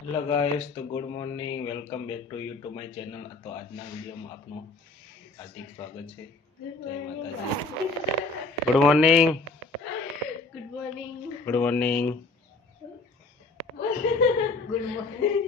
Hello guys, तो good morning, welcome back to YouTube my channel. तो આજના વિડિયોમાં આપનું હાર્દિક સ્વાગત છે। જય માતાજી। Good morning, good morning, good morning. Good morning.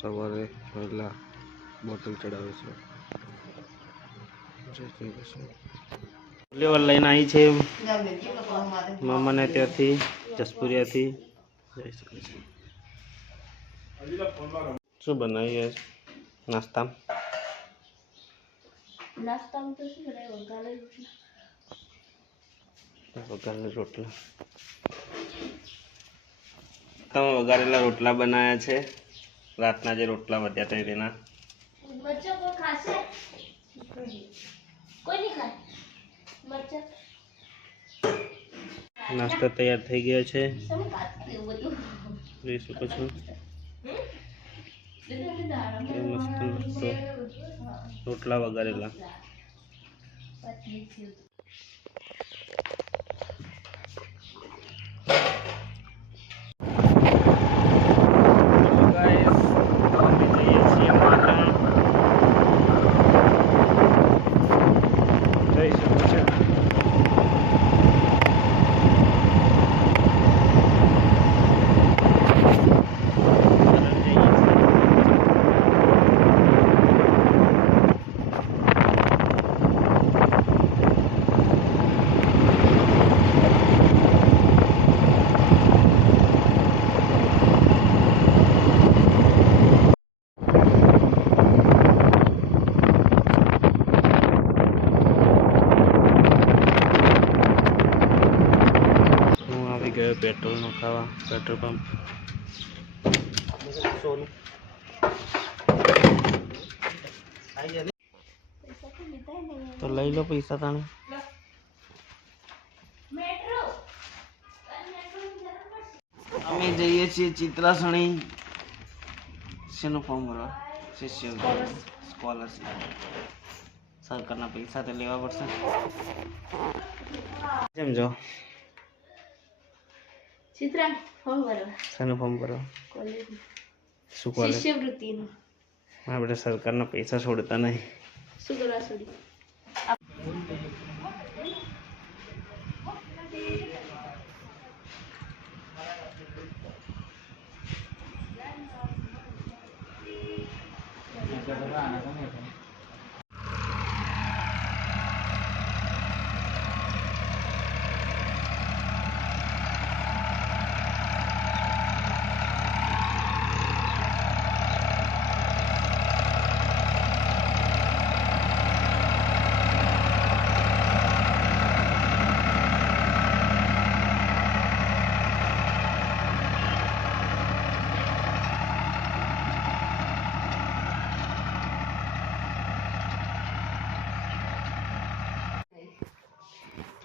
સવારે પહેલા બોટલ ચડાવે છે। જય શ્રી કૃષ્ણ। લેવલ લઈને આવી છે મામાને ત્યાંથી જસપુરિયાથી। જય શ્રી કૃષ્ણ। શું બનાવીએ નાસ્તામાં? નાસ્તામાં તો શું બનાવ્યું? વઘારેલા રોટલા। તમે વઘારેલા રોટલા બનાવ્યા છે। રાતના જે રોટલા વધ્યા હતા તેના। બચ્ચો કોઈ ખાશે? કોઈ નહીં ખાય બચ્ચા। નાસ્તો તૈયાર થઈ ગયો છે। સમ ખાતું એવું બધું જોઈ શકો છો એ મસ્ત નાસ્તો, રોટલા વઘારેલા। गए पेट्रोल नो खावा पेट्रोल पंप। तो लई लो पैसा ताने। અમે જઈએ છીએ ચિત્રાસણી શેનું ફોર્મ ભરવા? શિષ્યવૃત્તિ સ્કોલરશીપ। સરકારના પૈસા તો લેવા પડશે। કેમ જો ચિત્રા ફોર્મ ભરવા? શેનું ફોર્મ ભરવા? કોલેજ શું કોલેજ? શિષ્યવૃત્તિનું। આપણે સરકારના પૈસા છોડતા નહીં। શું કરવા છોડી?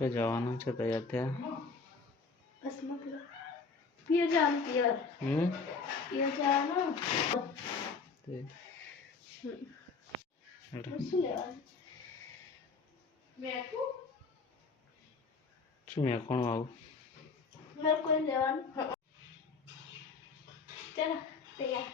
તો જવાનું છે તૈયાર થયા? બસ મતલબ પિયર જવાનું પિયર જવાનું તે શું લેવાનું? મેકું શું મેં કોણ આવું? મારે કોઈ લેવાનું? ચાલો તૈયાર।